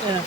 Ja.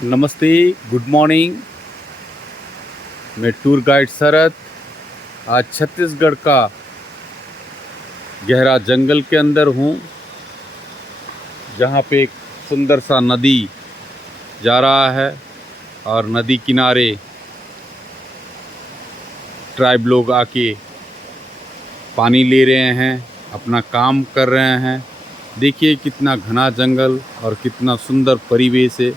नमस्ते, good morning. मैं tour guide शरद। आज छत्तीसगढ़ का गहरा जंगल के अंदर हूँ, जहाँ पे एक सुंदर सा नदी जा रहा है और नदी किनारे ट्राइब लोग आके पानी ले रहे हैं, अपना काम कर रहे हैं। देखिए कितना घना जंगल और कितना सुंदर परिवेश है।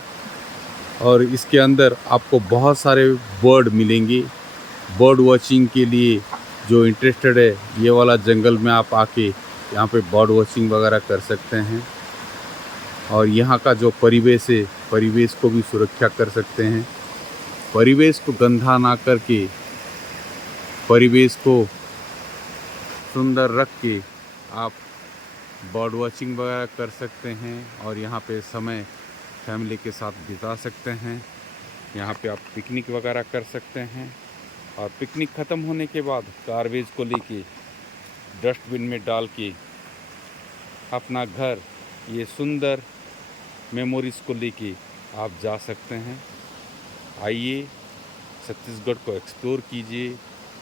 और इसके अंदर आपको बहुत सारे बर्ड मिलेंगे। बर्ड वॉचिंग के लिए जो इंटरेस्टेड है, ये वाला जंगल में आप आके यहाँ पे बर्ड वॉचिंग वगैरह कर सकते हैं। और यहाँ का जो परिवेश है, परिवेश को भी सुरक्षा कर सकते हैं। परिवेश को गंदा ना करके परिवेश को सुंदर रख के आप बर्ड वॉचिंग वगैरह कर सकते हैं और यहाँ पे समय फैमिली के साथ बिता सकते हैं। यहाँ पे आप पिकनिक वगैरह कर सकते हैं और पिकनिक ख़त्म होने के बाद गार्बेज को लेके डस्टबिन में डाल के अपना घर, ये सुंदर मेमोरीज़ को लेके आप जा सकते हैं। आइए, छत्तीसगढ़ को एक्सप्लोर कीजिए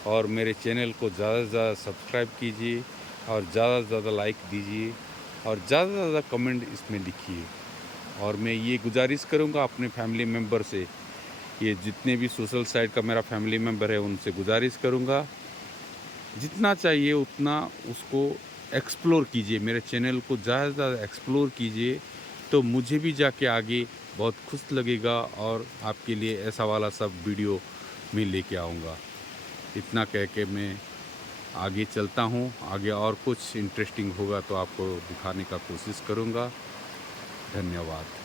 और मेरे चैनल को ज़्यादा से ज़्यादा सब्सक्राइब कीजिए और ज़्यादा से ज़्यादा लाइक दीजिए और ज़्यादा से ज़्यादा कमेंट इसमें लिखिए। और मैं ये गुजारिश करूँगा अपने फैमिली मेम्बर से, ये जितने भी सोशल साइट का मेरा फैमिली मेम्बर है उनसे गुजारिश करूँगा, जितना चाहिए उतना उसको एक्सप्लोर कीजिए। मेरे चैनल को ज़्यादा से ज़्यादा एक्सप्लोर कीजिए, तो मुझे भी जाके आगे बहुत खुश लगेगा और आपके लिए ऐसा वाला सब वीडियो मैं लेके आऊँगा। इतना कह के मैं आगे चलता हूँ। आगे और कुछ इंटरेस्टिंग होगा तो आपको दिखाने का कोशिश करूँगा। धन्यवाद।